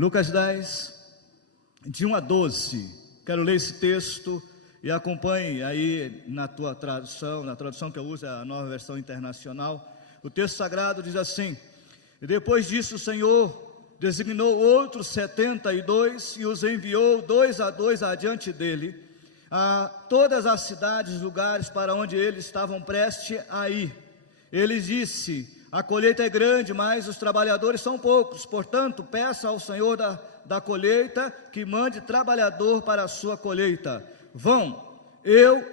Lucas 10, de 1 a 12. Quero ler esse texto e acompanhe aí na tua tradução, na tradução que eu uso, é a Nova Versão Internacional. O texto sagrado diz assim: e depois disso o Senhor designou outros 72 e os enviou 2 a 2 adiante dele, a todas as cidades e lugares para onde eles estavam prestes a ir. Ele disse: a colheita é grande, mas os trabalhadores são poucos, portanto peça ao Senhor da colheita que mande trabalhador para a sua colheita. Vão, eu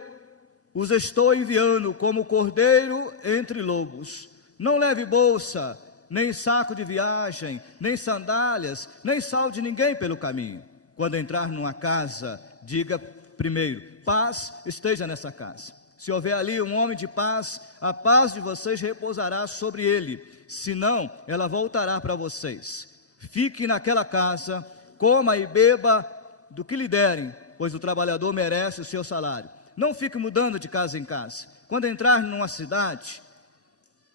os estou enviando como cordeiro entre lobos. Não leve bolsa, nem saco de viagem, nem sandálias, nem salve ninguém pelo caminho. Quando entrar numa casa, diga primeiro: paz esteja nessa casa. Se houver ali um homem de paz, a paz de vocês repousará sobre ele, senão ela voltará para vocês. Fique naquela casa, coma e beba do que lhe derem, pois o trabalhador merece o seu salário. Não fique mudando de casa em casa. Quando entrar numa cidade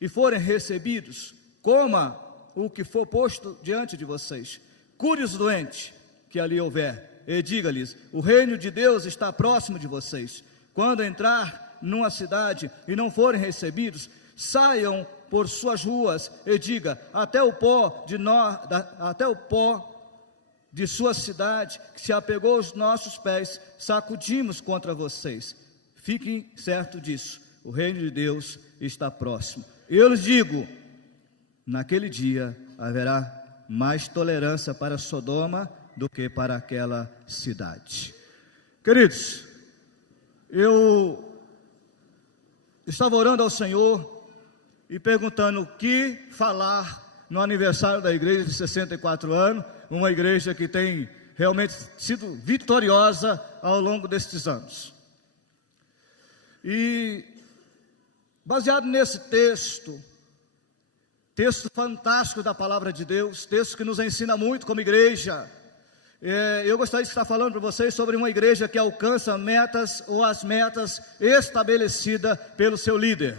e forem recebidos, coma o que for posto diante de vocês. Cure os doentes que ali houver, e diga-lhes: o reino de Deus está próximo de vocês. Quando entrar numa cidade e não forem recebidos, saiam por suas ruas e diga: até o pó de sua cidade que se apegou aos nossos pés, sacudimos contra vocês. Fiquem certos disso, o reino de Deus está próximo. Eu lhes digo, naquele dia haverá mais tolerância para Sodoma do que para aquela cidade. Queridos, eu estava orando ao Senhor e perguntando o que falar no aniversário da igreja de 64 anos, uma igreja que tem realmente sido vitoriosa ao longo destes anos. E baseado nesse texto fantástico da palavra de Deus, texto que nos ensina muito como igreja, eu gostaria de estar falando para vocês sobre uma igreja que alcança metas ou as metas estabelecidas pelo seu líder.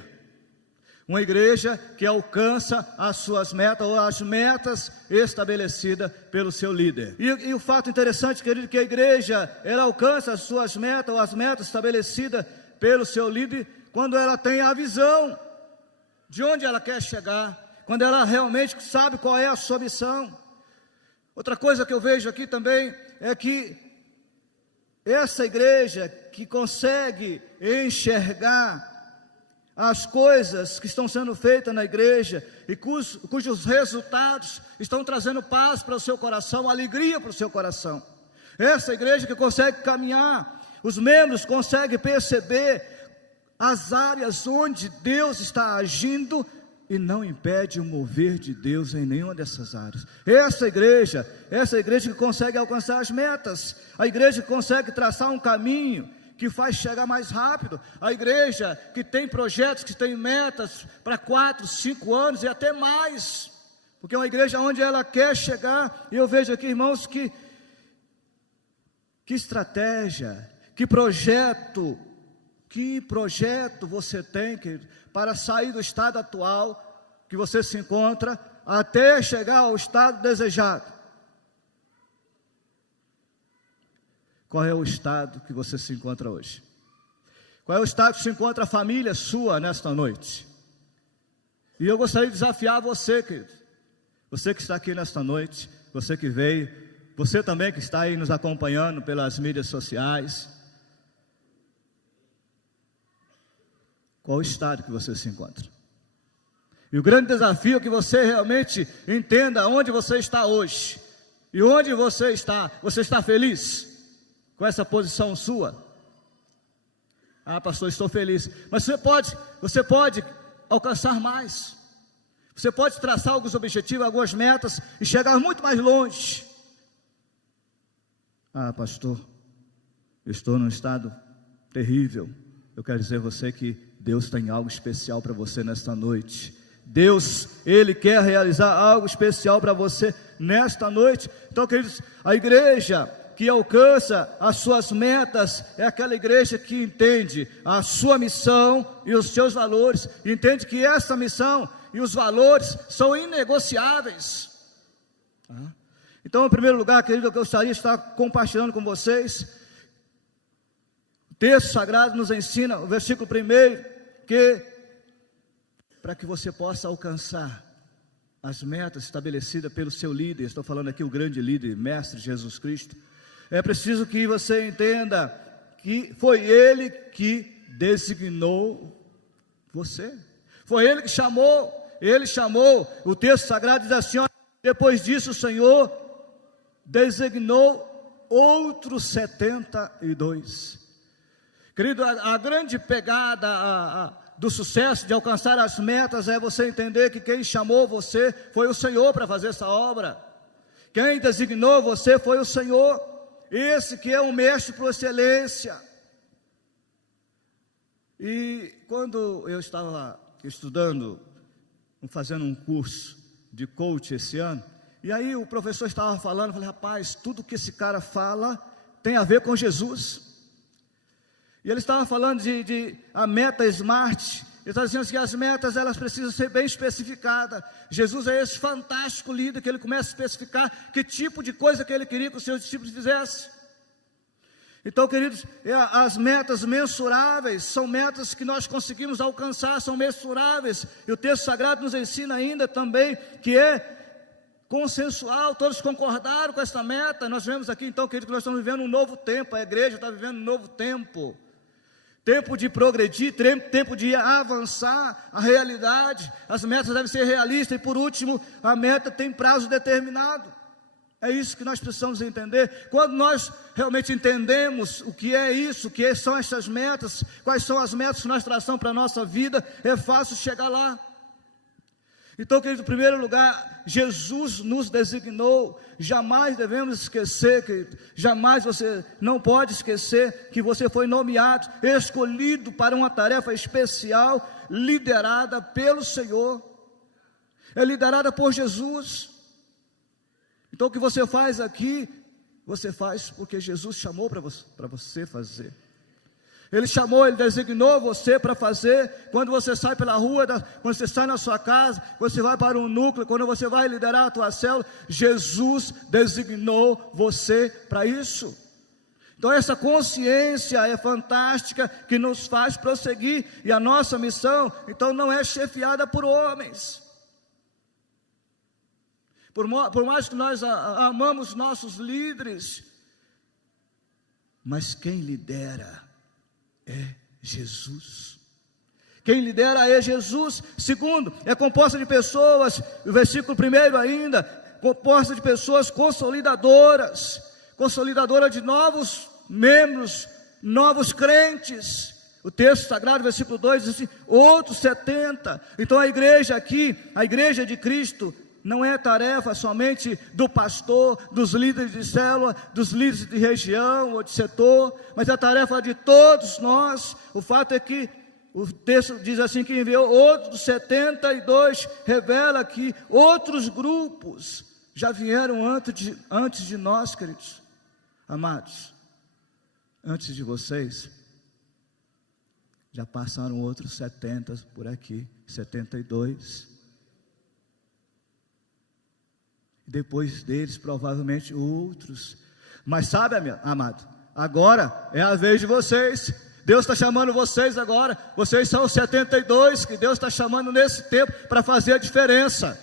Uma igreja que alcança as suas metas ou as metas estabelecidas pelo seu líder. E o fato interessante, querido, que a igreja, ela alcança as suas metas ou as metas estabelecidas pelo seu líder quando ela tem a visão de onde ela quer chegar, quando ela realmente sabe qual é a sua missão. Outra coisa que eu vejo aqui também é que essa igreja que consegue enxergar as coisas que estão sendo feitas na igreja e cujos resultados estão trazendo paz para o seu coração, alegria para o seu coração. Essa igreja que consegue caminhar, os membros conseguem perceber as áreas onde Deus está agindo e não impede o mover de Deus em nenhuma dessas áreas. Essa igreja que consegue alcançar as metas, a igreja que consegue traçar um caminho que faz chegar mais rápido, a igreja que tem projetos, que tem metas para 4, 5 anos e até mais, porque é uma igreja onde ela quer chegar. E eu vejo aqui, irmãos, que estratégia, que projeto você tem, querido, para sair do estado atual que você se encontra até chegar ao estado desejado. Qual é o estado que você se encontra hoje? Qual é o estado que se encontra a família sua nesta noite? E eu gostaria de desafiar você, querido, você que está aqui nesta noite, você que veio, você também que está aí nos acompanhando pelas mídias sociais. Qual o estado que você se encontra? E o grande desafio é que você realmente entenda onde você está hoje. E onde você está feliz com essa posição sua? Ah, pastor, estou feliz. Mas você pode alcançar mais. Você pode traçar alguns objetivos, algumas metas e chegar muito mais longe. Ah, pastor, eu estou num estado terrível. Eu quero dizer a você que Deus tem algo especial para você nesta noite. Deus, Ele quer realizar algo especial para você nesta noite. Então, queridos, a igreja que alcança as suas metas é aquela igreja que entende a sua missão e os seus valores, entende que essa missão e os valores são inegociáveis. Então, em primeiro lugar, querido, eu gostaria de estar compartilhando com vocês. O texto sagrado nos ensina, o versículo 1, que para que você possa alcançar as metas estabelecidas pelo seu líder, estou falando aqui o grande líder, mestre Jesus Cristo, é preciso que você entenda que foi Ele que designou você, foi Ele que chamou, Ele chamou. O texto sagrado diz assim, ó, depois disso o Senhor designou outros 72. Querido, a grande pegada do sucesso, de alcançar as metas, é você entender que quem chamou você foi o Senhor para fazer essa obra. Quem designou você foi o Senhor, esse que é um mestre por excelência. E quando eu estava estudando, fazendo um curso de coach esse ano, e aí o professor estava falando, eu falei, rapaz, tudo que esse cara fala tem a ver com Jesus. E ele estava falando de a meta SMART. Ele estava dizendo que as metas, elas precisam ser bem especificadas. Jesus é esse fantástico líder que ele começa a especificar que tipo de coisa que ele queria que os seus discípulos fizessem. Então, queridos, as metas mensuráveis são metas que nós conseguimos alcançar, são mensuráveis. E o texto sagrado nos ensina ainda também que é consensual, todos concordaram com essa meta. Nós vemos aqui então, querido, que nós estamos vivendo um novo tempo, a igreja está vivendo um novo tempo. Tempo de progredir, tempo de avançar a realidade. As metas devem ser realistas. E por último, a meta tem prazo determinado. É isso que nós precisamos entender. Quando nós realmente entendemos o que é isso, o que são essas metas, quais são as metas que nós traçamos para a nossa vida, é fácil chegar lá. Então, querido, em primeiro lugar, Jesus nos designou. Jamais devemos esquecer, querido, jamais você não pode esquecer que você foi nomeado, escolhido para uma tarefa especial, liderada pelo Senhor, é liderada por Jesus. Então o que você faz aqui, você faz porque Jesus chamou para você fazer. Ele chamou, Ele designou você para fazer. Quando você sai pela rua, quando você sai na sua casa, quando você vai para um núcleo, quando você vai liderar a tua célula, Jesus designou você para isso. Então essa consciência é fantástica, que nos faz prosseguir. E a nossa missão, então, não é chefiada por homens. Por mais que nós amamos nossos líderes, mas quem lidera é Jesus. Quem lidera é Jesus. Segundo, é composta de pessoas, o versículo 1 ainda, composta de pessoas consolidadoras de novos membros, novos crentes. O texto sagrado, versículo 2, diz assim, outros 70. Então a igreja aqui, a igreja de Cristo, não é tarefa somente do pastor, dos líderes de célula, dos líderes de região ou de setor, mas é a tarefa de todos nós. O fato é que o texto diz assim, que enviou outros 72, revela que outros grupos já vieram antes de nós, queridos. Amados, antes de vocês, já passaram outros 70 por aqui, 72. Depois deles, provavelmente outros. Mas sabe, amado, agora é a vez de vocês. Deus está chamando vocês agora. Vocês são os 72 que Deus está chamando nesse tempo para fazer a diferença.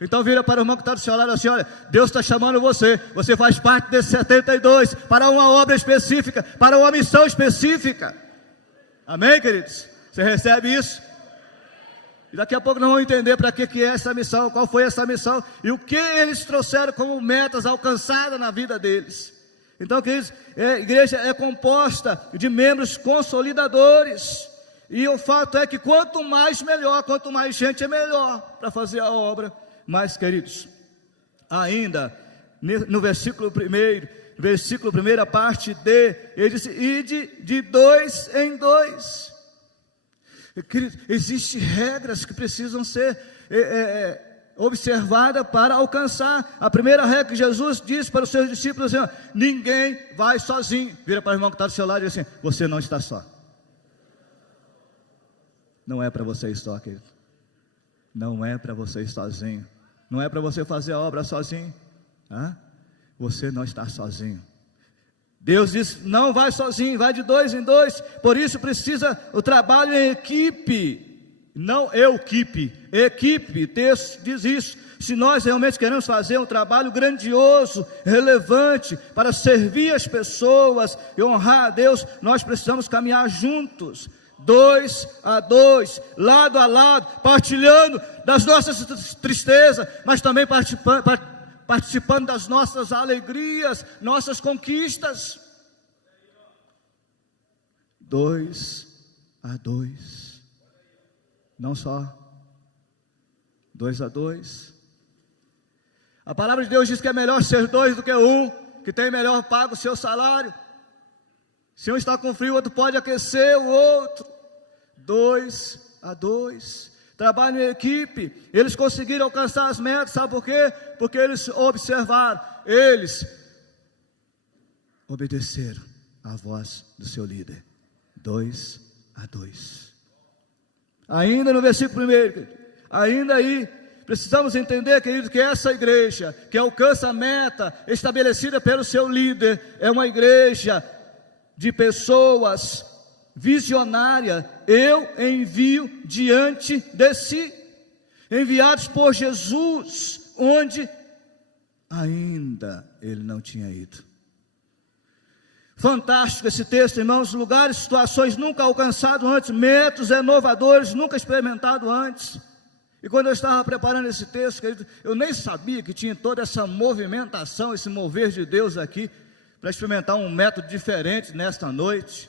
Então vira para o irmão que está do seu lado assim, olha, Deus está chamando você. Você faz parte desses 72 para uma obra específica, para uma missão específica. Amém, queridos? Você recebe isso? E daqui a pouco nós vamos entender para que é essa missão, qual foi essa missão e o que eles trouxeram como metas alcançadas na vida deles. Então, queridos, a igreja é composta de membros consolidadores. E o fato é que quanto mais melhor, quanto mais gente é melhor para fazer a obra. Mas, queridos, ainda no versículo 1, parte D, ele disse, ide de 2 em 2. Existem regras que precisam ser observadas para alcançar. A primeira regra que Jesus disse para os seus discípulos assim, ninguém vai sozinho. Vira para o irmão que está do seu lado e diz assim, você não está só. Não é para você ir só, querido. Não é para você ir sozinho. Não é para você fazer a obra sozinho. você não está sozinho. Deus diz, não vai sozinho, vai de 2 em 2, por isso precisa o trabalho em equipe, não equipe, texto diz isso. Se nós realmente queremos fazer um trabalho grandioso, relevante, para servir as pessoas e honrar a Deus, nós precisamos caminhar juntos, 2 a 2, lado a lado, partilhando das nossas tristezas, mas também participando das nossas alegrias, nossas conquistas. 2 a 2, não só 2 a 2. A palavra de Deus diz que é melhor ser 2 do que 1, que tem melhor pago o seu salário. Se um está com frio, o outro pode aquecer o outro. 2 a 2, trabalho em equipe. Eles conseguiram alcançar as metas, sabe por quê? Porque eles observaram, eles obedeceram à voz do seu líder. 2 a 2. Ainda no versículo 1, ainda aí, precisamos entender, querido, que essa igreja, que alcança a meta estabelecida pelo seu líder, é uma igreja de pessoas visionárias. Eu envio diante de si, enviados por Jesus, onde ainda ele não tinha ido. Fantástico esse texto, irmãos, lugares, situações nunca alcançados antes, métodos inovadores, nunca experimentados antes. E quando eu estava preparando esse texto, querido, eu nem sabia que tinha toda essa movimentação, esse mover de Deus aqui, para experimentar um método diferente nesta noite.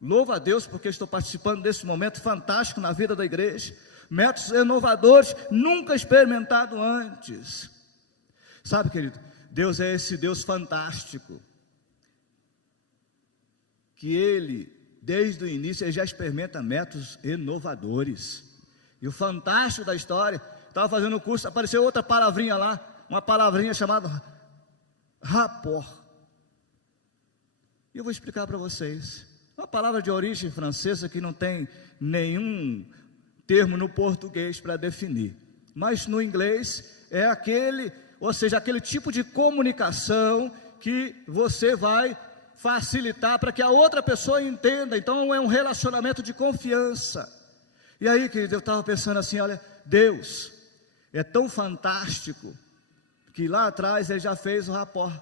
Louvo a Deus porque estou participando desse momento fantástico na vida da igreja. Métodos inovadores, nunca experimentados antes. Sabe, querido, Deus é esse Deus fantástico, que Ele, desde o início, Ele já experimenta métodos inovadores. E o fantástico da história, estava fazendo o curso, apareceu outra palavrinha lá, uma palavrinha chamada rapport. E eu vou explicar para vocês. Uma palavra de origem francesa que não tem nenhum termo no português para definir. Mas no inglês é aquele, ou seja, aquele tipo de comunicação que você vai facilitar para que a outra pessoa entenda. Então é um relacionamento de confiança. E aí, querido, eu estava pensando assim, olha, Deus é tão fantástico que lá atrás Ele já fez o rapport.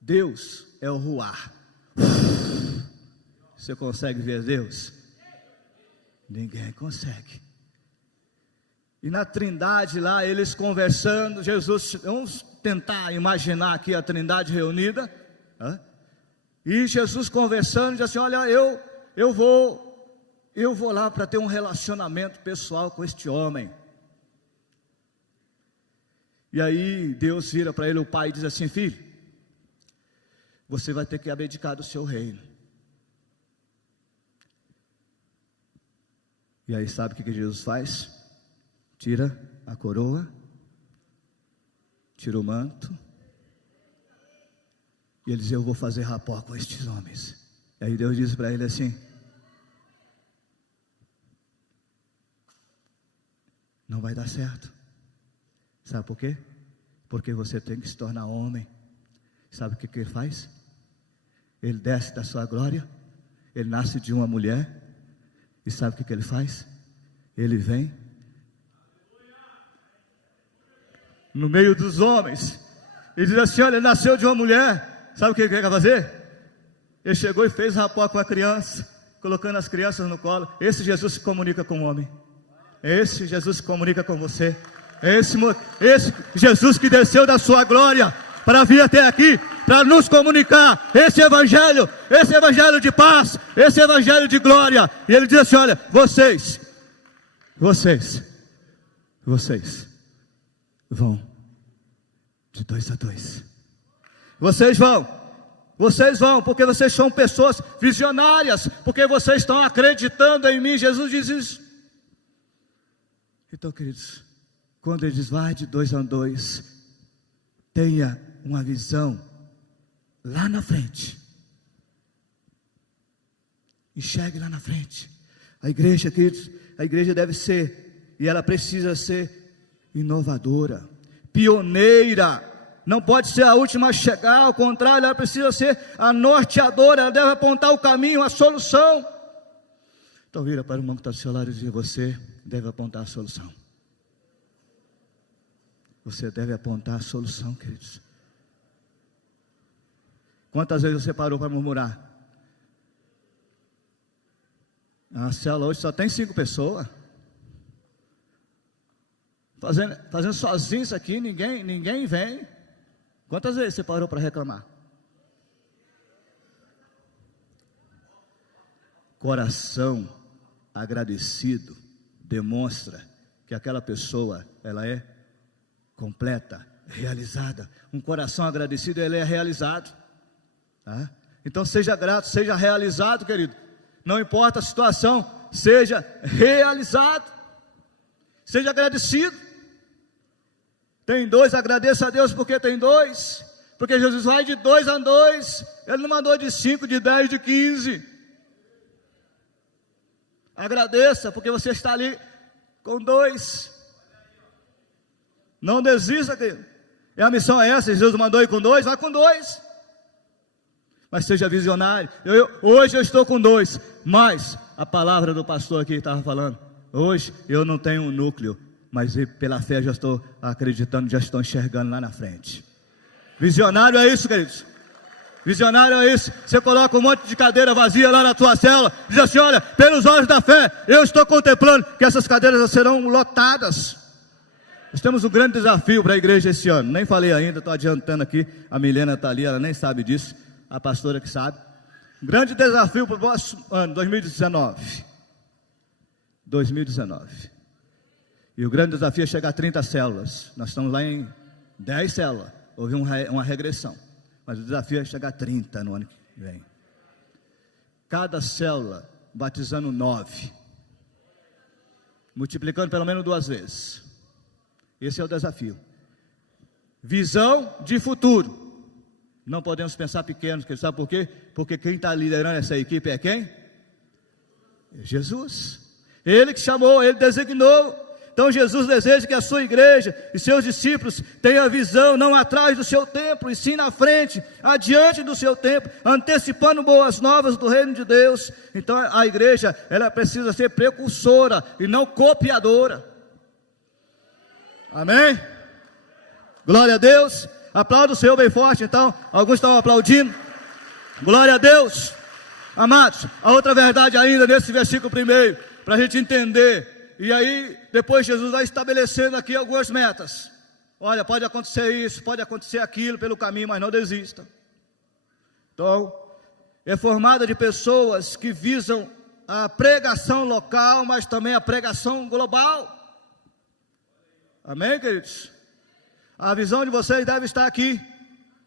Deus é o ruar. Você consegue ver Deus? Ninguém consegue. E na Trindade lá, eles conversando, Jesus, vamos tentar imaginar aqui a Trindade reunida, e Jesus conversando, diz assim, olha, eu vou lá para ter um relacionamento pessoal com este homem. E aí Deus vira para ele, o pai, e diz assim, filho, você vai ter que abdicar do seu reino. E aí sabe o que Jesus faz? Tira a coroa, tira o manto, e ele diz, eu vou fazer rapport com estes homens. E aí Deus diz para ele assim, não vai dar certo. Sabe por quê? Porque você tem que se tornar homem. Sabe o que ele faz? Ele desce da sua glória, ele nasce de uma mulher, e sabe o que ele faz? Ele vem no meio dos homens, e diz assim, olha, ele nasceu de uma mulher, sabe o que ele quer fazer? Ele chegou e fez rapport com a criança, colocando as crianças no colo. Esse Jesus se comunica com o homem, esse Jesus se comunica com você, esse Jesus que desceu da sua glória, para vir até aqui, para nos comunicar, esse evangelho de paz, esse evangelho de glória. E ele diz assim, olha, vocês vão de 2 a 2. Vocês vão, porque vocês são pessoas visionárias, porque vocês estão acreditando em mim. Jesus diz isso. Então, queridos, quando ele diz, vai de 2 a 2, tenha uma visão lá na frente. Enxergue lá na frente. A igreja, queridos, a igreja deve ser, e ela precisa ser inovadora, pioneira. Não pode ser a última a chegar, ao contrário, ela precisa ser a norteadora, ela deve apontar o caminho, a solução. Então vira para o irmão que está do seu lado e diz: você deve apontar a solução. Você deve apontar a solução, queridos. Quantas vezes você parou para murmurar? A célula hoje só tem 5 pessoas. Fazendo sozinho isso aqui, ninguém vem. Quantas vezes você parou para reclamar? Coração agradecido demonstra que aquela pessoa, ela é completa, realizada. Um coração agradecido, ele é realizado, tá? Então seja grato, seja realizado, querido. Não importa a situação, seja realizado, seja agradecido. Tem 2, agradeça a Deus porque tem 2, porque Jesus vai de 2 a 2, Ele não mandou de 5, de 10, de 15. Agradeça porque você está ali com 2. Não desista, querido. E a missão é essa: Jesus mandou ir com 2, vai com 2. Mas seja visionário. Hoje eu estou com 2, mas a palavra do pastor aqui estava falando, hoje eu não tenho um núcleo, mas pela fé já estou acreditando, já estou enxergando lá na frente. Visionário é isso, queridos. Visionário é isso. Você coloca um monte de cadeira vazia lá na tua célula, diz assim: olha, pelos olhos da fé, eu estou contemplando que essas cadeiras serão lotadas. Nós temos um grande desafio para a igreja esse ano. Nem falei ainda, estou adiantando aqui. A Milena está ali, ela nem sabe disso. A pastora que sabe. Grande desafio para o próximo ano, 2019. 2019. E o grande desafio é chegar a 30 células. Nós estamos lá em 10 células. Houve uma regressão. Mas o desafio é chegar a 30 no ano que vem. Cada célula batizando 9. Multiplicando pelo menos 2 vezes. Esse é o desafio. Visão de futuro. Não podemos pensar pequenos, sabe por quê? Porque quem está liderando essa equipe é quem? É Jesus. Ele que chamou, Ele designou. Então Jesus deseja que a sua igreja e seus discípulos tenham visão, não atrás do seu tempo, e sim na frente, adiante do seu tempo, antecipando boas novas do reino de Deus. Então a igreja, ela precisa ser precursora e não copiadora. Amém? Glória a Deus. Aplauda o Senhor bem forte, então. Alguns estão aplaudindo. Glória a Deus. Amados, a outra verdade ainda nesse versículo primeiro, para a gente entender. E aí, depois Jesus vai estabelecendo aqui algumas metas. Olha, pode acontecer isso, pode acontecer aquilo pelo caminho, mas não desista. Então, é formada de pessoas que visam a pregação local, mas também a pregação global. Amém, queridos? A visão de vocês deve estar aqui,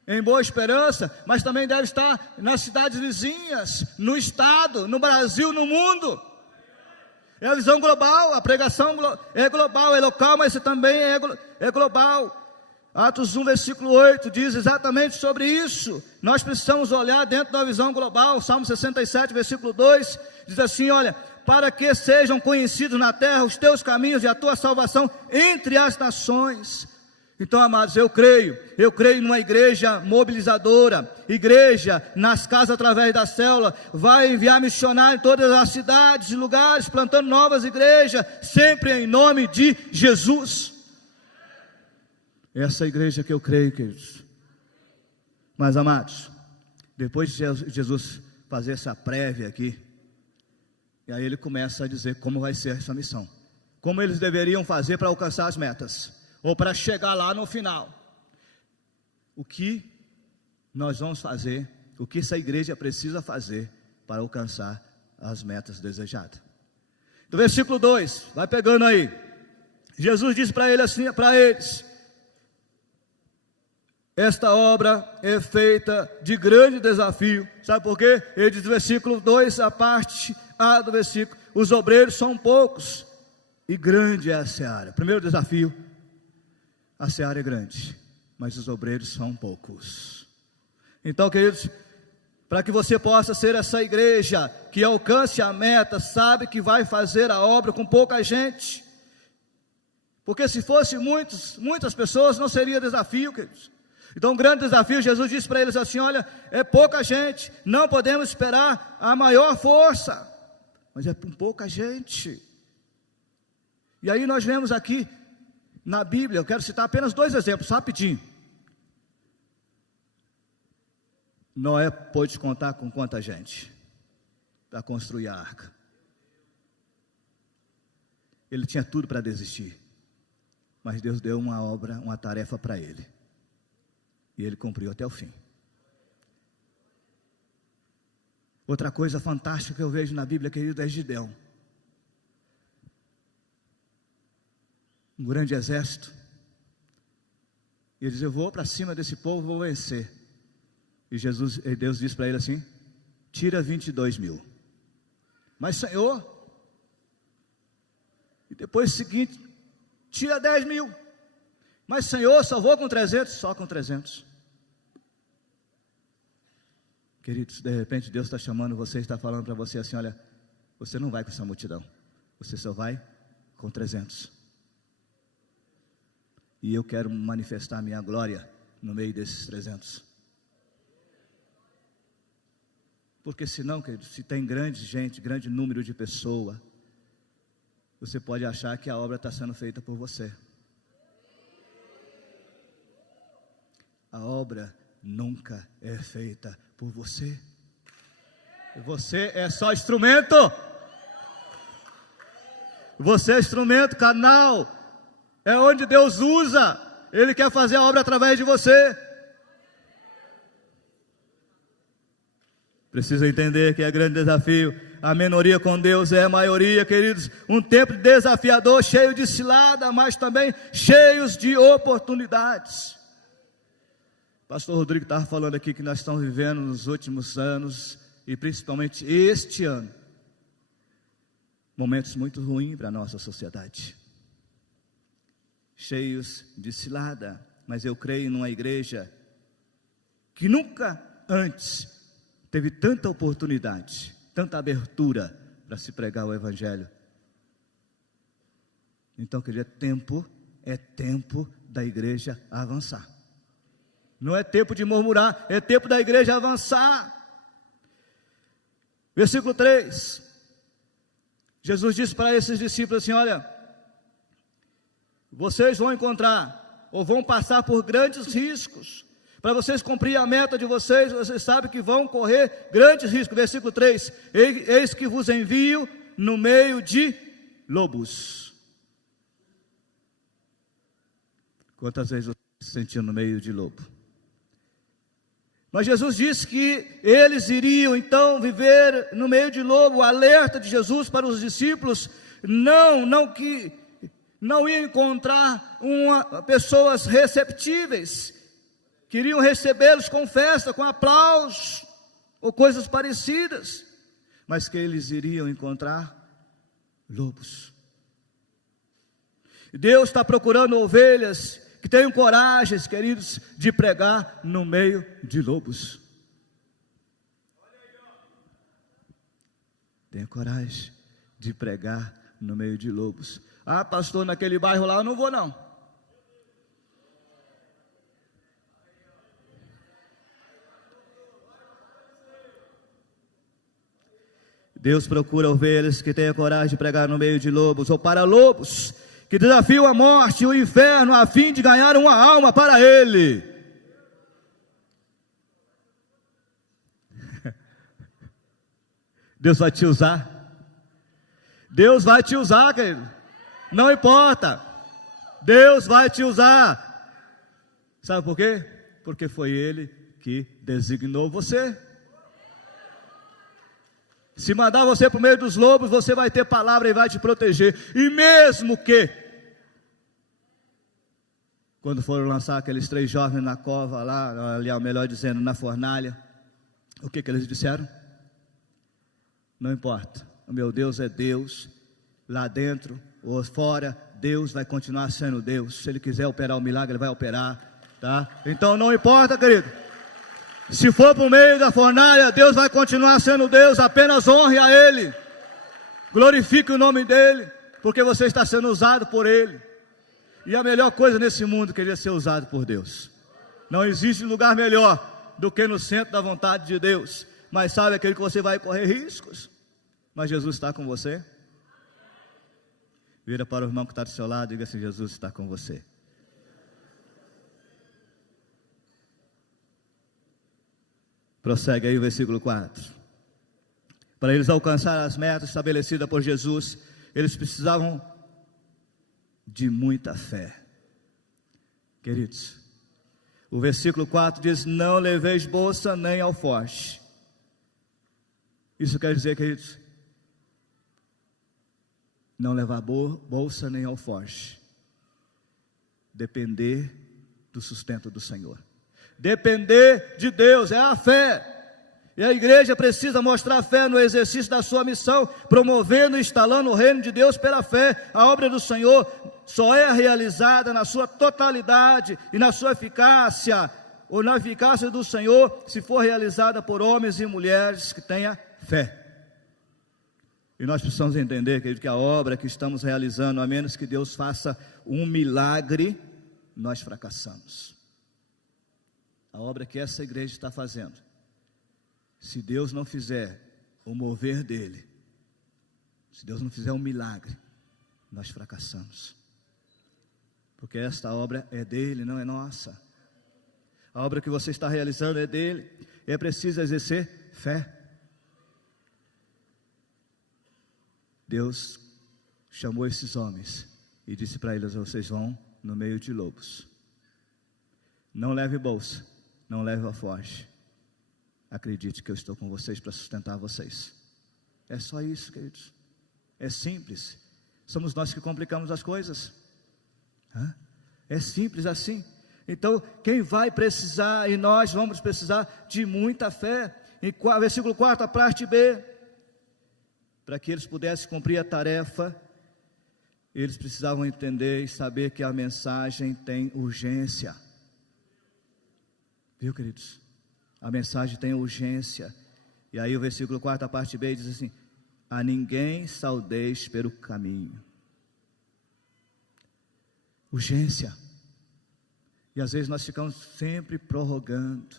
em Boa Esperança, mas também deve estar nas cidades vizinhas, no estado, no Brasil, no mundo. É a visão global, a pregação é global, é local, mas também é global. Atos 1, versículo 8, diz exatamente sobre isso. Nós precisamos olhar dentro da visão global. Salmo 67, versículo 2, diz assim: olha, para que sejam conhecidos na terra os teus caminhos e a tua salvação entre as nações. Então, amados, eu creio numa igreja mobilizadora, igreja nas casas através da célula, vai enviar missionários em todas as cidades e lugares, plantando novas igrejas, sempre em nome de Jesus. Essa igreja que eu creio, queridos. Mas, amados, depois de Jesus fazer essa prévia aqui, e aí ele começa a dizer como vai ser essa missão, como eles deveriam fazer para alcançar as metas, ou para chegar lá no final. O que nós vamos fazer, o que essa igreja precisa fazer para alcançar as metas desejadas. Do versículo 2, vai pegando aí. Jesus disse para ele assim, para eles: esta obra é feita de grande desafio. Sabe por quê? Ele diz no versículo 2, a parte A do versículo: os obreiros são poucos e grande é a seara. Primeiro desafio: a seara é grande, mas os obreiros são poucos. Então, queridos, para que você possa ser essa igreja que alcance a meta, sabe que vai fazer a obra com pouca gente. Porque se fosse muitas pessoas, não seria desafio, queridos. Então, um grande desafio, Jesus disse para eles assim: olha, é pouca gente, não podemos esperar a maior força, mas é com pouca gente. E aí nós vemos aqui na Bíblia, eu quero citar apenas 2 exemplos, rapidinho. Noé pôde contar com quanta gente para construir a arca? Ele tinha tudo para desistir, mas Deus deu uma tarefa para ele, e ele cumpriu até o fim. Outra coisa fantástica que eu vejo na Bíblia, querido, é Gideão. Um grande exército, e ele diz: eu vou para cima desse povo, vou vencer. E Deus disse para ele assim: tira 22 mil. Mas Senhor, e depois o seguinte, tira 10 mil. Mas Senhor, só vou com 300, só com 300. Queridos, de repente Deus está chamando você, está falando para você assim: olha, você não vai com essa multidão, você só vai com 300. E eu quero manifestar minha glória no meio desses 300. Porque senão, queridos, se tem grande número de pessoas, você pode achar que a obra está sendo feita por você. A obra nunca é feita por você. Você é só instrumento. Você é instrumento, canal. É onde Deus usa. Ele quer fazer a obra através de você. Precisa entender que é grande desafio. A minoria com Deus é a maioria, queridos. Um tempo desafiador, cheio de cilada, mas também cheios de oportunidades. Pastor Rodrigo estava falando aqui que nós estamos vivendo nos últimos anos, e principalmente este ano, momentos muito ruins para a nossa sociedade. Cheios de cilada, mas eu creio numa igreja que nunca antes teve tanta oportunidade, tanta abertura para se pregar o Evangelho. Então, querido, é tempo da igreja avançar. Não é tempo de murmurar, é tempo da igreja avançar. Versículo 3, Jesus disse para esses discípulos assim: olha, vocês vão encontrar, ou vão passar por grandes riscos. Para vocês cumprir a meta de vocês, vocês sabem que vão correr grandes riscos. Versículo 3, eis que vos envio no meio de lobos. Quantas vezes você se sentiu no meio de lobo? Mas Jesus disse que eles iriam então viver no meio de lobo. O alerta de Jesus para os discípulos, não iam encontrar pessoas receptíveis, queriam recebê-los com festa, com aplausos, ou coisas parecidas, mas que eles iriam encontrar lobos. Deus está procurando ovelhas que tenham coragem, queridos, de pregar no meio de lobos. Tenha coragem de pregar no meio de lobos. Ah, pastor, naquele bairro lá eu não vou não. Deus procura ovelhas que tenham coragem de pregar no meio de lobos, ou para lobos que desafiam a morte e o inferno a fim de ganhar uma alma para Ele. Deus vai te usar. Deus vai te usar, querido. Não importa. Deus vai te usar. Sabe por quê? Porque foi Ele que designou você. Se mandar você para o meio dos lobos, você vai ter palavra e vai te proteger. E mesmo que, quando foram lançar aqueles 3 jovens na cova lá, ali, melhor dizendo, na fornalha, o que eles disseram? Não importa, o meu Deus é Deus, lá dentro ou fora, Deus vai continuar sendo Deus. Se Ele quiser operar o milagre, Ele vai operar, tá? Então não importa, querido. Se for por meio da fornalha, Deus vai continuar sendo Deus, apenas honre a Ele. Glorifique o nome dEle, porque você está sendo usado por Ele. E a melhor coisa nesse mundo é ser usado por Deus. Não existe lugar melhor do que no centro da vontade de Deus. Mas sabe aquele que você vai correr riscos? Mas Jesus está com você. Vira para o irmão que está do seu lado e diga assim: Jesus está com você. Prossegue aí o versículo 4. Para eles alcançarem as metas estabelecidas por Jesus, eles precisavam de muita fé. Queridos, o versículo 4 diz: não leveis bolsa nem alforje. Isso quer dizer, queridos, não levar bolsa nem alforje. Depender do sustento do Senhor. Depender de Deus, é a fé. E a igreja precisa mostrar fé no exercício da sua missão, promovendo e instalando o reino de Deus pela fé. A obra do Senhor só é realizada na sua totalidade e na sua eficácia, ou na eficácia do Senhor, se for realizada por homens e mulheres que tenham fé. E nós precisamos entender, querido, que a obra que estamos realizando, a menos que Deus faça um milagre, nós fracassamos. A obra que essa igreja está fazendo, se Deus não fizer o mover dele, se Deus não fizer um milagre, nós fracassamos. Porque esta obra é dele, não é nossa. A obra que você está realizando é dele. É preciso exercer fé. Deus chamou esses homens e disse para eles: vocês vão no meio de lobos. Não leve bolsa, não leve alforje. Acredite que eu estou com vocês para sustentar vocês. É só isso, queridos. É simples. Somos nós que complicamos as coisas. É simples assim. Então, quem vai precisar, e nós vamos precisar de muita fé. Em versículo 4, a parte B. Para que eles pudessem cumprir a tarefa, eles precisavam entender e saber que a mensagem tem urgência. Viu, queridos? A mensagem tem urgência. E aí o versículo 4, a parte B, diz assim: a ninguém saudeis pelo caminho. Urgência. E às vezes nós ficamos sempre prorrogando.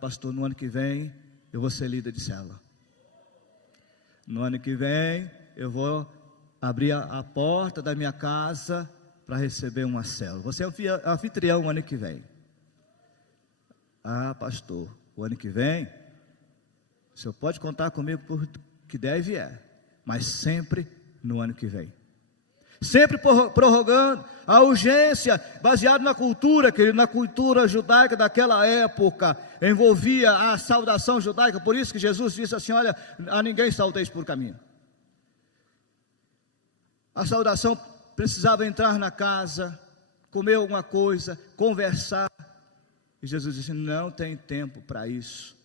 Pastor, no ano que vem eu vou ser líder de célula. No ano que vem eu vou abrir a porta da minha casa para receber uma célula. Você é anfitrião o ano que vem. Pastor, o ano que vem o senhor pode contar comigo por que deve mas sempre no ano que vem. Sempre prorrogando a urgência, baseado na cultura, querido, na cultura judaica daquela época, envolvia a saudação judaica. Por isso que Jesus disse assim: olha, a ninguém saudeis por caminho. A saudação precisava entrar na casa, comer alguma coisa, conversar. E Jesus disse: não tem tempo para isso,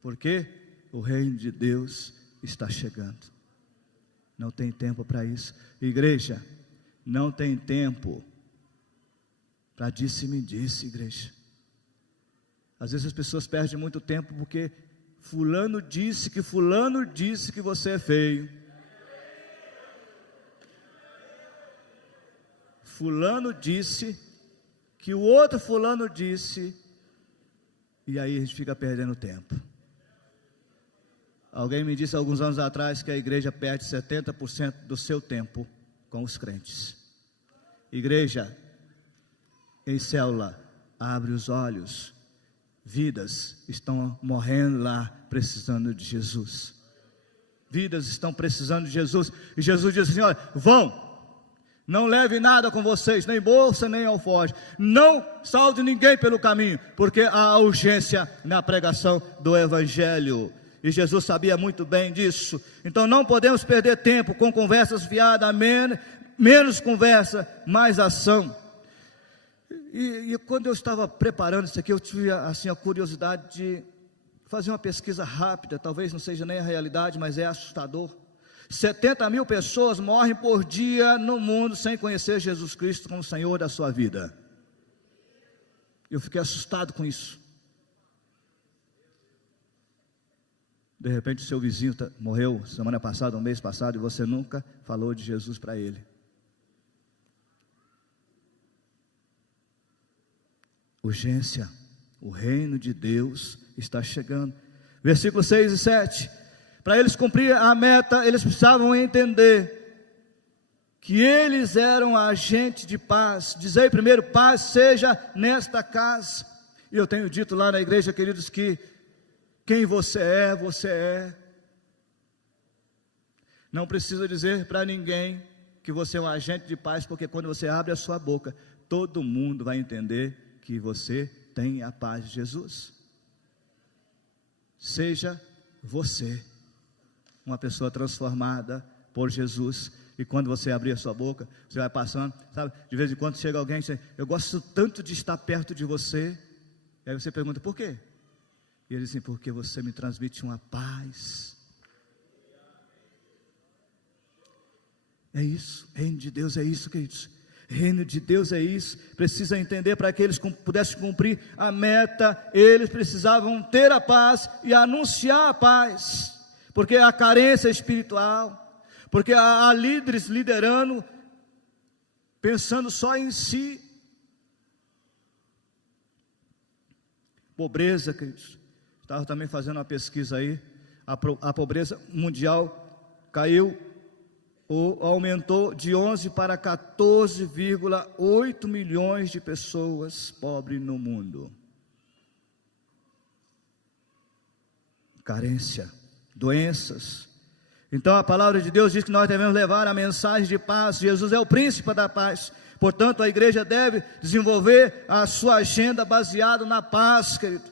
porque o reino de Deus está chegando. Não tem tempo para isso. Igreja, não tem tempo para disse-me-disse, igreja. Às vezes as pessoas perdem muito tempo porque fulano disse que você é feio. Fulano disse que o outro fulano disse, e aí a gente fica perdendo tempo. Alguém me disse alguns anos atrás que a igreja perde 70% do seu tempo com os crentes. Igreja, em célula, abre os olhos. Vidas estão morrendo lá, precisando de Jesus. Vidas estão precisando de Jesus. E Jesus disse assim: olha, vão. Não leve nada com vocês, nem bolsa, nem alforje. Não salve ninguém pelo caminho, porque há urgência na pregação do Evangelho. E Jesus sabia muito bem disso. Então não podemos perder tempo com conversas fiadas, menos conversa, mais ação. E quando eu estava preparando isso aqui, eu tive assim a curiosidade de fazer uma pesquisa rápida. Talvez não seja nem a realidade, mas é assustador. 70 mil pessoas morrem por dia no mundo sem conhecer Jesus Cristo como Senhor da sua vida. Eu fiquei assustado com isso. De repente o seu vizinho morreu semana passada, um mês passado, e você nunca falou de Jesus para ele. Urgência, o reino de Deus está chegando. Versículos 6 e 7. Para eles cumprir a meta, eles precisavam entender que eles eram agentes de paz. Dizei primeiro, paz seja nesta casa. E eu tenho dito lá na igreja, queridos, que quem você é. Não precisa dizer para ninguém que você é um agente de paz, porque quando você abre a sua boca, todo mundo vai entender que você tem a paz de Jesus. Seja você uma pessoa transformada por Jesus. E quando você abrir a sua boca, você vai passando, sabe? De vez em quando chega alguém e diz: eu gosto tanto de estar perto de você. E aí você pergunta: por quê? E ele diz assim: porque você me transmite uma paz. É isso, reino de Deus é isso, queridos. Reino de Deus é isso. Precisa entender, para que eles pudessem cumprir a meta, eles precisavam ter a paz e anunciar a paz, porque há carência espiritual, porque há líderes liderando, pensando só em si. Pobreza, queridos. Estava também fazendo uma pesquisa aí. A pobreza mundial caiu, ou aumentou de 11 para 14,8 milhões de pessoas pobres no mundo. Carência, doenças. Então a palavra de Deus diz que nós devemos levar a mensagem de paz. Jesus é o príncipe da paz. Portanto, a igreja deve desenvolver a sua agenda baseada na paz, querido.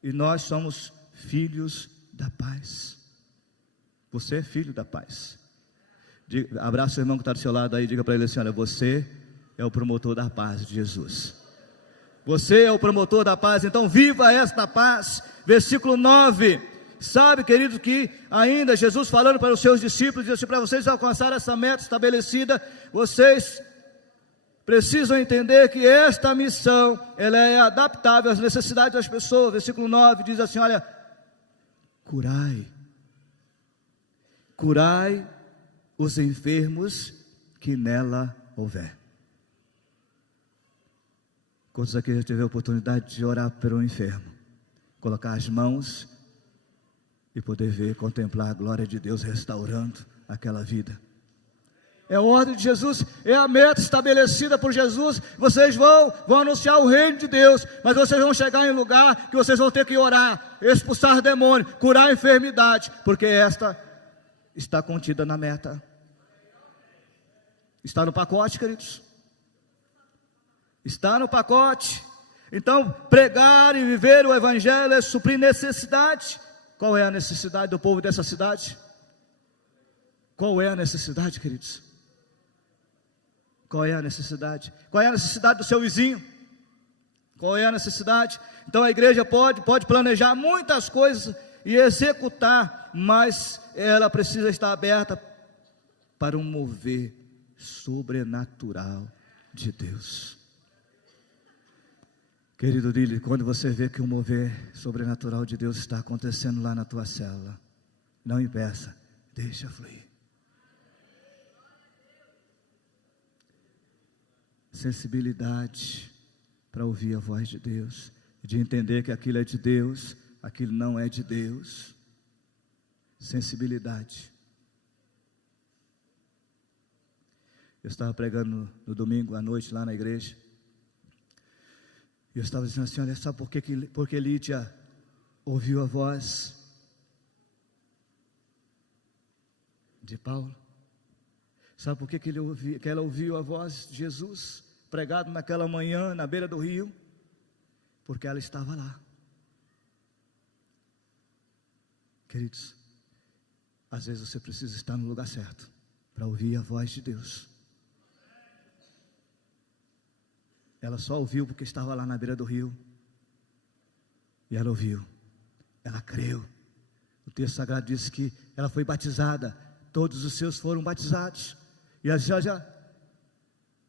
E nós somos filhos da paz. Você é filho da paz. Abraça o irmão que está do seu lado aí, diga para ele assim: olha, você é o promotor da paz de Jesus. Você é o promotor da paz, então viva esta paz. Versículo 9. Sabe, querido, que ainda Jesus falando para os seus discípulos, diz assim: para vocês alcançarem essa meta estabelecida, vocês precisam entender que esta missão, ela é adaptável às necessidades das pessoas. Versículo 9 diz assim: olha, curai os enfermos que nela houver. Quantos aqui já tiveram a oportunidade de orar pelo enfermo, colocar as mãos e poder ver, contemplar a glória de Deus restaurando aquela vida? É a ordem de Jesus, é a meta estabelecida por Jesus. Vocês vão anunciar o reino de Deus, mas vocês vão chegar em um lugar que vocês vão ter que orar, expulsar demônio, curar a enfermidade, porque esta está contida na meta. Está no pacote, queridos. Está no pacote. Então, pregar e viver o evangelho é suprir necessidade. Qual é a necessidade do povo dessa cidade? Qual é a necessidade, queridos? Qual é a necessidade? Qual é a necessidade do seu vizinho? Qual é a necessidade? Então a igreja pode planejar muitas coisas e executar, mas ela precisa estar aberta para um mover sobrenatural de Deus. Querido Dili, quando você vê que um mover sobrenatural de Deus está acontecendo lá na tua célula, não impeça, deixa fluir. Sensibilidade para ouvir a voz de Deus, de entender que aquilo é de Deus, aquilo não é de Deus. Sensibilidade. Eu estava pregando no domingo à noite lá na igreja, e eu estava dizendo assim: olha, sabe por que Lídia ouviu a voz de Paulo? Sabe por que ela ouviu a voz de Jesus pregado naquela manhã na beira do rio? Porque ela estava lá. Queridos, às vezes você precisa estar no lugar certo para ouvir a voz de Deus. Ela só ouviu porque estava lá na beira do rio. E ela ouviu, ela creu. O texto sagrado diz que ela foi batizada, todos os seus foram batizados. E ela já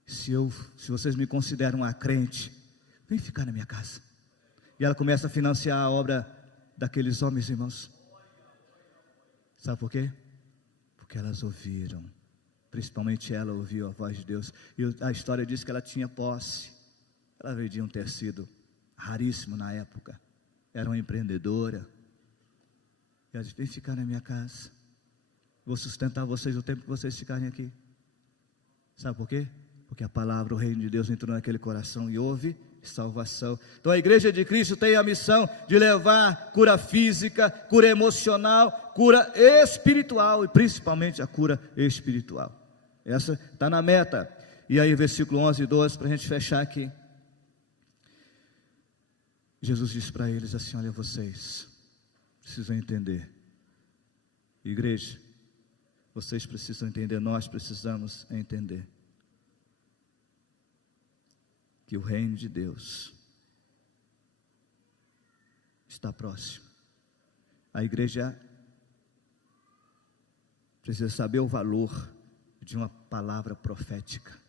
se vocês me consideram uma crente, vem ficar na minha casa. E ela começa a financiar a obra daqueles homens, irmãos. Sabe por quê? Porque elas ouviram. Principalmente ela ouviu a voz de Deus. E a história diz que ela tinha posse. Ela veio de um tecido raríssimo na época. Era uma empreendedora. E ela disse: vem ficar na minha casa. Vou sustentar vocês o tempo que vocês ficarem aqui. Sabe por quê? Porque a palavra, o reino de Deus entrou naquele coração e houve salvação. Então a igreja de Cristo tem a missão de levar cura física, cura emocional, cura espiritual e principalmente a cura espiritual. Essa está na meta. E aí versículo 11 e 12 para a gente fechar aqui. Jesus disse para eles assim: olha, vocês precisam entender, igreja, vocês precisam entender, nós precisamos entender que o reino de Deus está próximo. A igreja precisa saber o valor de uma palavra profética.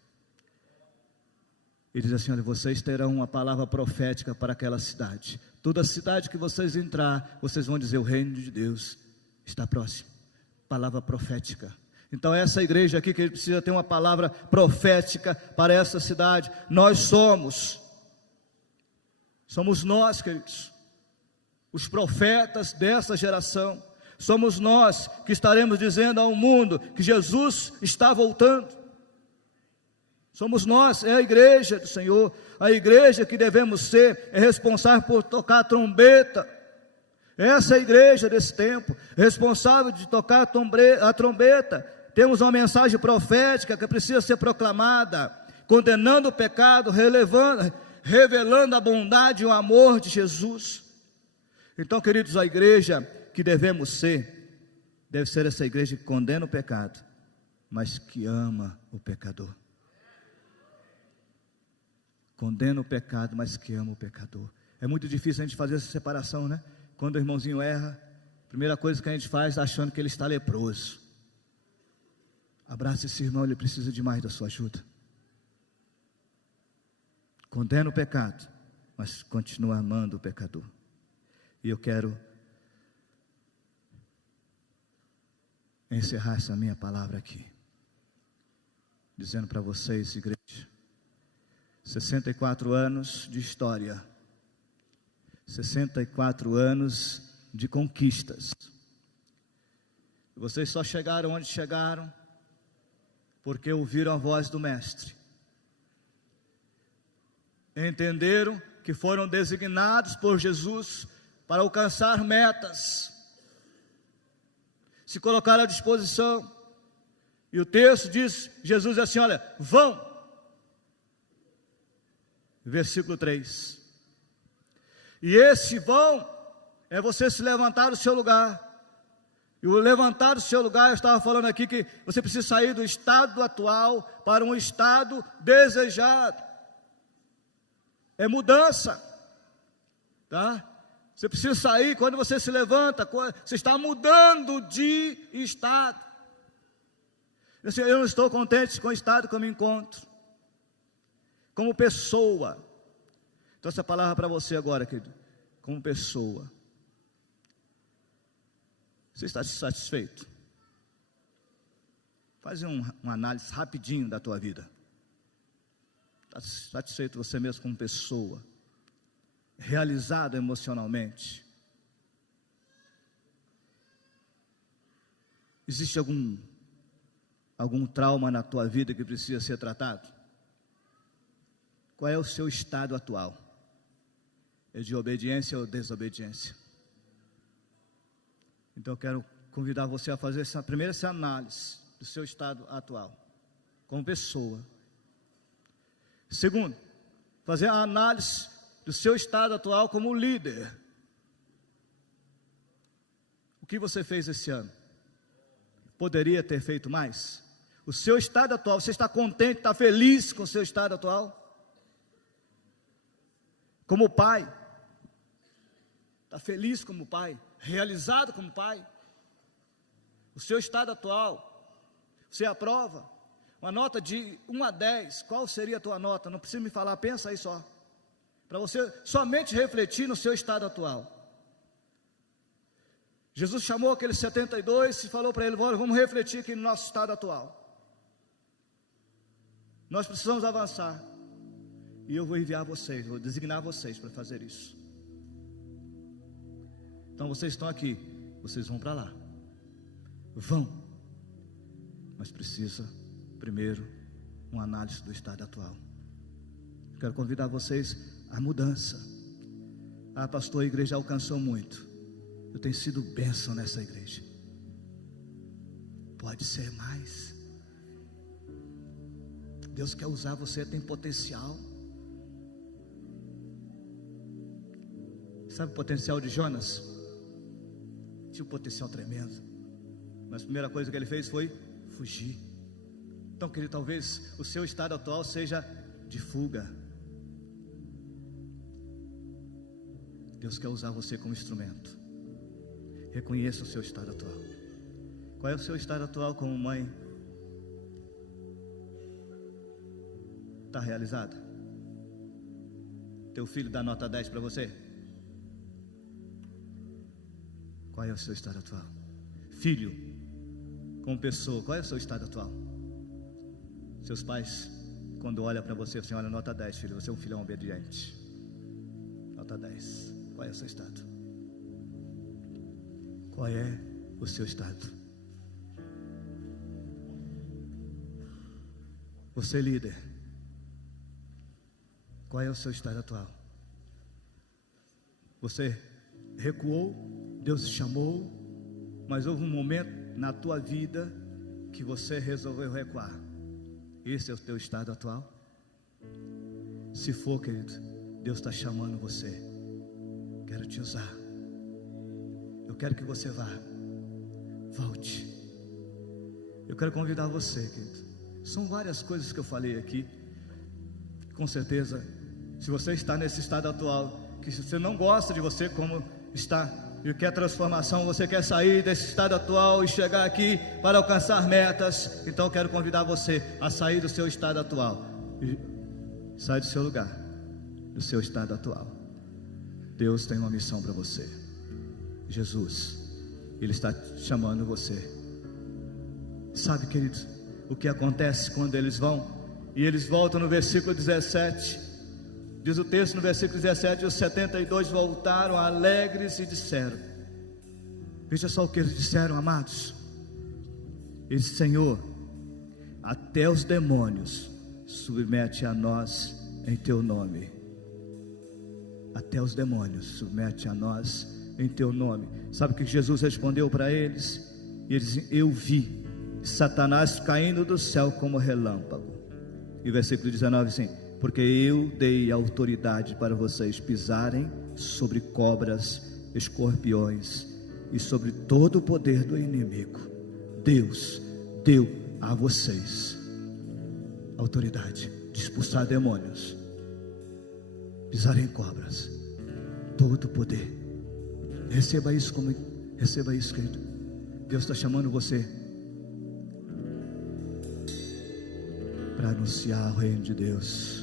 Ele diz assim: olha, vocês terão uma palavra profética para aquela cidade. Toda cidade que vocês entrar, vocês vão dizer: o reino de Deus está próximo. Palavra profética. Então essa igreja aqui que precisa ter uma palavra profética para essa cidade. Nós somos nós, queridos, os profetas dessa geração. Somos nós que estaremos dizendo ao mundo que Jesus está voltando. Somos nós, é a igreja do Senhor. A igreja que devemos ser é responsável por tocar a trombeta. Essa é a igreja desse tempo, responsável de tocar a trombeta. Temos uma mensagem profética que precisa ser proclamada, condenando o pecado, revelando a bondade e o amor de Jesus. Então, queridos, a igreja que devemos ser, deve ser essa igreja que condena o pecado, mas que ama o pecador. Condena o pecado, mas que ama o pecador. É muito difícil a gente fazer essa separação, né? Quando o irmãozinho erra, a primeira coisa que a gente faz é achando que ele está leproso. Abraça esse irmão, ele precisa demais da sua ajuda. Condena o pecado, mas continua amando o pecador. E eu quero encerrar essa minha palavra aqui, dizendo para vocês, igreja, 64 anos de história, 64 anos de conquistas. Vocês só chegaram onde chegaram porque ouviram a voz do Mestre, entenderam que foram designados por Jesus para alcançar metas, se colocaram à disposição. E o texto diz, Jesus diz assim: olha, vão. Versículo 3. E esse vão é você se levantar do seu lugar. E o levantar do seu lugar, eu estava falando aqui que você precisa sair do estado atual para um estado desejado. É mudança, tá? Você precisa sair. Quando você se levanta, você está mudando de estado. Eu não estou contente com o estado que eu me encontro, como pessoa. Então essa palavra para você agora, querido, como pessoa. Você está satisfeito? Faz uma análise rapidinho da tua vida. Está satisfeito você mesmo como pessoa? Realizado emocionalmente? Existe algum trauma na tua vida que precisa ser tratado? Qual é o seu estado atual? É de obediência ou desobediência? Então eu quero convidar você a fazer essa análise do seu estado atual, como pessoa. Segundo, fazer a análise do seu estado atual como líder. O que você fez esse ano? Poderia ter feito mais? O seu estado atual, você está contente, está feliz com o seu estado atual? Como pai, está feliz como pai? Realizado como pai? O seu estado atual, você aprova? Uma nota de 1 a 10, qual seria a tua nota? Não precisa me falar, pensa aí só, para você somente refletir no seu estado atual. Jesus chamou aqueles 72 e falou para ele: vamos refletir aqui no nosso estado atual. Nós precisamos avançar. E eu vou enviar vocês, vou designar vocês para fazer isso. Então vocês estão aqui, vocês vão para lá. Vão. Mas precisa, primeiro, uma análise do estado atual. Quero convidar vocês à mudança. Ah, pastor, a igreja alcançou muito. Eu tenho sido bênção nessa igreja. Pode ser mais. Deus quer usar você, tem potencial. Sabe o potencial de Jonas? Tinha um potencial tremendo. Mas a primeira coisa que ele fez foi fugir. Então, querido, talvez o seu estado atual seja de fuga. Deus quer usar você como instrumento. Reconheça o seu estado atual. Qual é o seu estado atual como mãe? Está realizado? Teu filho dá nota 10 para você? Qual é o seu estado atual? Filho, como pessoa, qual é o seu estado atual? Seus pais, quando olham para você, assim, olha, nota 10, filho, você é um filhão obediente. Nota 10. Qual é o seu estado? Qual é o seu estado? Você é líder. Qual é o seu estado atual? Você recuou, Deus te chamou, mas houve um momento na tua vida que você resolveu recuar. Esse é o teu estado atual? Se for, querido, Deus está chamando você. Quero te usar. Eu quero que você vá. Volte. Eu quero convidar você, querido. São várias coisas que eu falei aqui. Com certeza, se você está nesse estado atual, que se você não gosta de você como está, e quer transformação, você quer sair desse estado atual e chegar aqui para alcançar metas, então eu quero convidar você a sair do seu estado atual. Sai do seu lugar, do seu estado atual. Deus tem uma missão para você. Jesus, Ele está chamando você. Sabe, queridos, o que acontece quando eles vão? E eles voltam no versículo 17. Diz o texto no versículo 17: os 72 voltaram alegres e disseram. Veja só o que eles disseram, amados. Eles disseram: Senhor, até os demônios submete a nós em teu nome. Até os demônios submete a nós em teu nome. Sabe o que Jesus respondeu para eles? E eles dizem: eu vi Satanás caindo do céu como relâmpago. E o versículo 19 assim: porque eu dei autoridade para vocês pisarem sobre cobras, escorpiões e sobre todo o poder do inimigo. Deus deu a vocês autoridade de expulsar demônios, pisar em cobras, todo o poder. Receba isso querido. Deus está chamando você para anunciar o reino de Deus,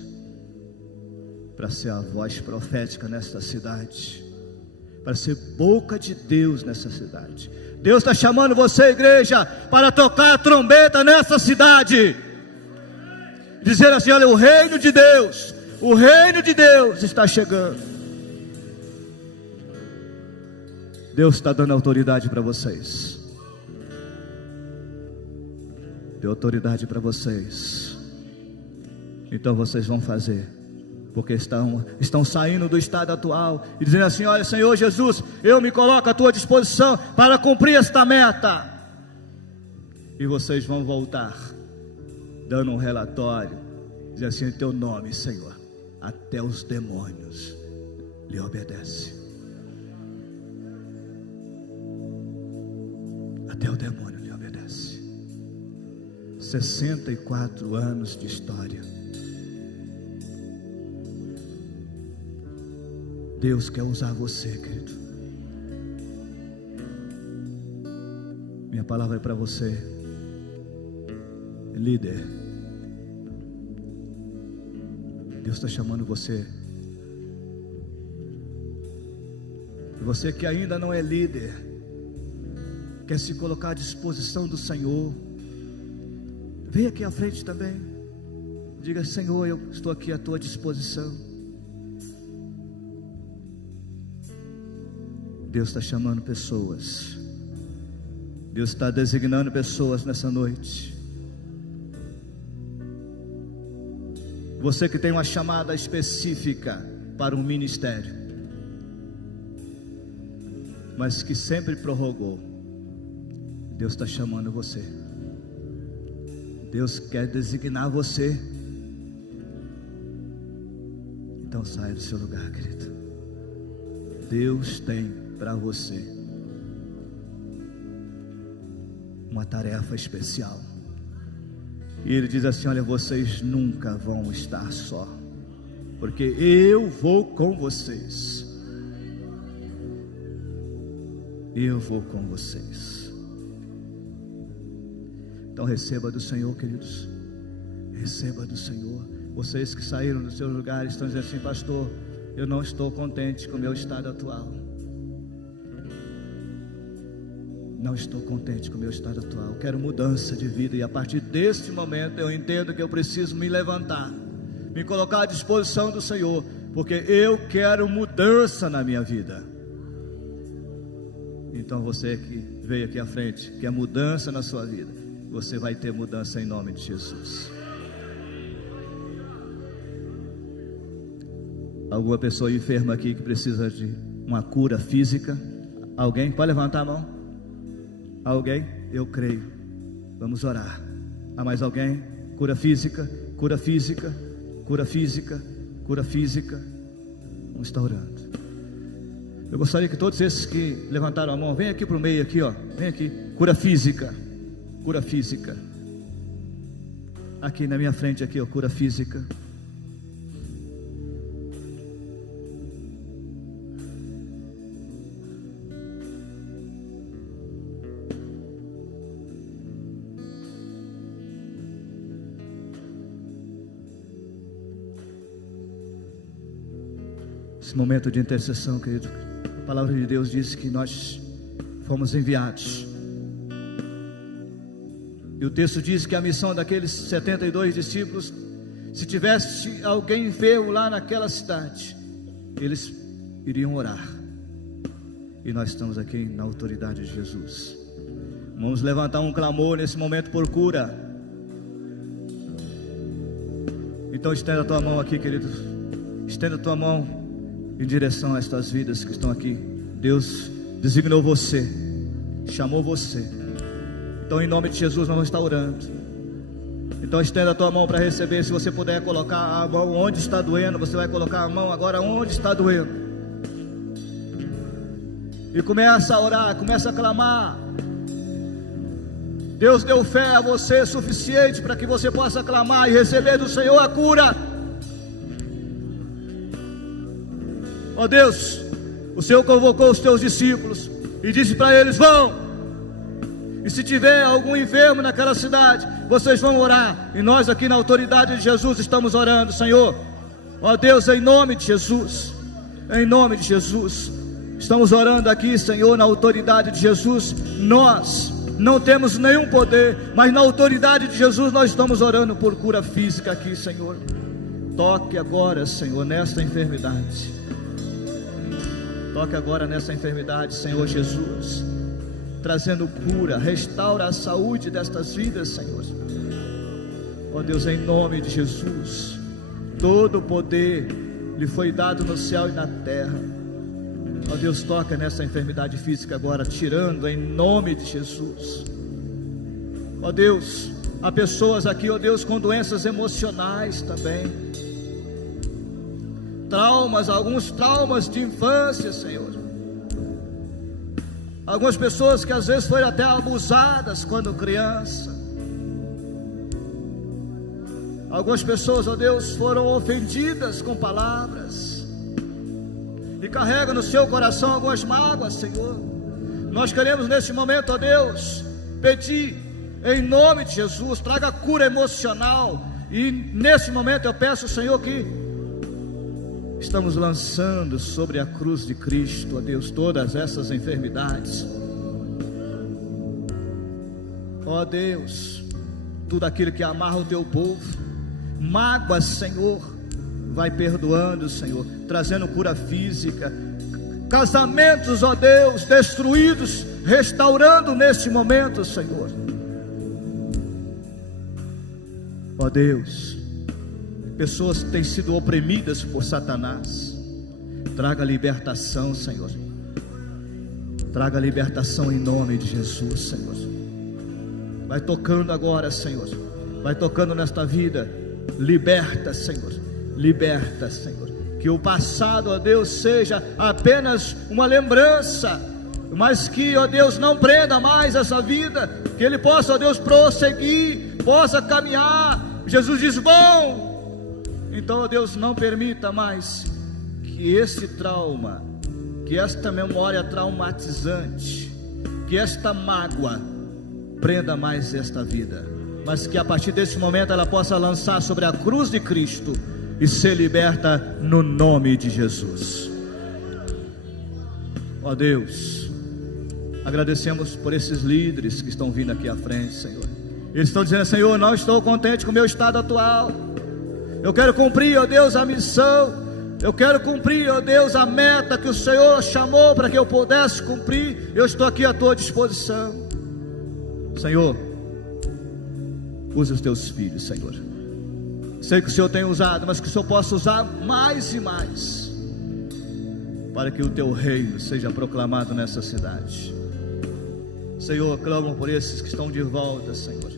para ser a voz profética nesta cidade, para ser boca de Deus nessa cidade. Deus está chamando você, igreja, para tocar a trombeta nessa cidade, dizer assim: olha, o reino de Deus está chegando. Deus está dando autoridade para vocês. Deu autoridade para vocês. Então vocês vão fazer, porque estão saindo do estado atual e dizendo assim: olha, Senhor Jesus, eu me coloco à tua disposição para cumprir esta meta. E vocês vão voltar dando um relatório, dizendo assim: em teu nome, Senhor, até os demônios lhe obedecem. Até o demônio lhe obedece. 64 anos de história. Deus quer usar você, querido. Minha palavra é para você, líder. Deus está chamando você. Você que ainda não é líder, quer se colocar à disposição do Senhor, vem aqui à frente também. Diga: Senhor, eu estou aqui à tua disposição. Deus está chamando pessoas. Deus está designando pessoas nessa noite. Você que tem uma chamada específica para um ministério, mas que sempre prorrogou, Deus está chamando você. Deus quer designar você. Então saia do seu lugar, querido. Deus tem para você uma tarefa especial. E Ele diz assim: olha, vocês nunca vão estar só, porque eu vou com vocês. Eu vou com vocês. Então receba do Senhor, queridos. Receba do Senhor. Vocês que saíram dos seus lugares estão dizendo assim: pastor, eu não estou contente com o meu estado atual. Não estou contente com o meu estado atual. Quero mudança de vida. E a partir deste momento eu entendo que eu preciso me levantar, me colocar à disposição do Senhor, porque eu quero mudança na minha vida. Então você que veio aqui à frente, quer mudança na sua vida, você vai ter mudança em nome de Jesus. Alguma pessoa enferma aqui que precisa de uma cura física? Alguém? Pode levantar a mão. Alguém? Eu creio. Vamos orar. Há mais alguém? Cura física, cura física, cura física, cura física. Vamos estar orando. Eu gostaria que todos esses que levantaram a mão, vem aqui para o meio aqui, ó. Vem aqui. Cura física, cura física. Aqui na minha frente aqui, ó, cura física. Esse momento de intercessão, querido, a palavra de Deus diz que nós fomos enviados. E o texto diz que a missão daqueles 72 discípulos, se tivesse alguém enfermo lá naquela cidade, eles iriam orar. E nós estamos aqui na autoridade de Jesus. Vamos levantar um clamor nesse momento por cura. Então estenda a tua mão aqui, querido. Estenda a tua mão em direção a estas vidas que estão aqui. Deus designou você, chamou você. Então em nome de Jesus nós vamos estar orando. Então estenda a tua mão para receber. Se você puder colocar a mão onde está doendo, você vai colocar a mão agora onde está doendo. E começa a orar, começa a clamar. Deus deu fé a você suficiente para que você possa clamar e receber do Senhor a cura. Ó Deus, o Senhor convocou os teus discípulos e disse para eles: vão, e se tiver algum enfermo naquela cidade, vocês vão orar. E nós aqui na autoridade de Jesus estamos orando, Senhor. Ó Deus, em nome de Jesus, em nome de Jesus, estamos orando aqui, Senhor, na autoridade de Jesus. Nós não temos nenhum poder, mas na autoridade de Jesus nós estamos orando por cura física aqui, Senhor. Toque agora, Senhor, nesta enfermidade. Toque agora nessa enfermidade, Senhor Jesus, trazendo cura. Restaura a saúde destas vidas, Senhor. Ó Deus, em nome de Jesus, todo o poder lhe foi dado no céu e na terra. Ó Deus, toca nessa enfermidade física agora, tirando em nome de Jesus. Ó Deus, há pessoas aqui, ó Deus, com doenças emocionais também. Traumas, alguns traumas de infância, Senhor. Algumas pessoas que às vezes foram até abusadas quando criança. Algumas pessoas, ó Deus, foram ofendidas com palavras e carregam no seu coração algumas mágoas, Senhor. Nós queremos nesse momento, ó Deus, pedir em nome de Jesus, traga cura emocional. E nesse momento eu peço, Senhor, que estamos lançando sobre a cruz de Cristo, ó Deus, todas essas enfermidades. Ó Deus, tudo aquilo que amarra o teu povo, mágoas, Senhor, vai perdoando, Senhor, trazendo cura física. Casamentos, ó Deus, destruídos, restaurando neste momento, Senhor. Ó Deus, pessoas que têm sido oprimidas por Satanás, traga libertação, Senhor. Traga libertação em nome de Jesus, Senhor. Vai tocando agora, Senhor. Vai tocando nesta vida. Liberta, Senhor. Liberta, Senhor. Que o passado, ó Deus, seja apenas uma lembrança, mas que, ó Deus, não prenda mais essa vida. Que ele possa, ó Deus, prosseguir, possa caminhar. Jesus diz: bom. Então, ó Deus, não permita mais que esse trauma, que esta memória traumatizante, que esta mágoa prenda mais esta vida, mas que a partir desse momento ela possa lançar sobre a cruz de Cristo e ser liberta no nome de Jesus. Ó Deus, agradecemos por esses líderes que estão vindo aqui à frente, Senhor. Eles estão dizendo: Senhor, não estou contente com o meu estado atual, eu quero cumprir, ó Deus, a missão. Eu quero cumprir, ó Deus, a meta que o Senhor chamou para que eu pudesse cumprir. Eu estou aqui à tua disposição. Senhor, usa os teus filhos, Senhor. Sei que o Senhor tem usado, mas que o Senhor possa usar mais e mais, para que o teu reino seja proclamado nessa cidade. Senhor, clamo por esses que estão de volta, Senhor.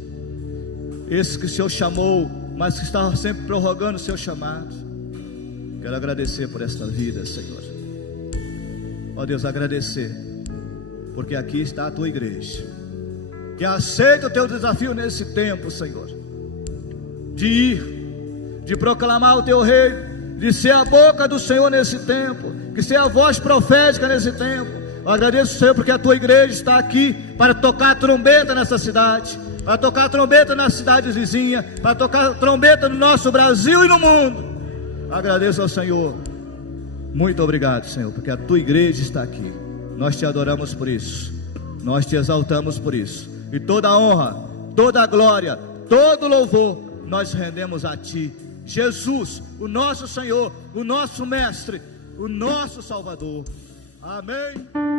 Esses que o Senhor chamou, mas que estavam sempre prorrogando o seu chamado. Quero agradecer por esta vida, Senhor. Ó Deus, agradecer, porque aqui está a tua igreja, que aceita o teu desafio nesse tempo, Senhor, de ir, de proclamar o teu reino, de ser a boca do Senhor nesse tempo, que ser a voz profética nesse tempo. Eu agradeço, Senhor, porque a tua igreja está aqui para tocar a trombeta nessa cidade, para tocar a trombeta nas cidades vizinhas, para tocar a trombeta no nosso Brasil e no mundo. Agradeço ao Senhor. Muito obrigado, Senhor, porque a tua igreja está aqui. Nós te adoramos por isso, nós te exaltamos por isso, e toda a honra, toda a glória, todo o louvor nós rendemos a ti, Jesus, o nosso Senhor, o nosso Mestre, o nosso Salvador. Amém.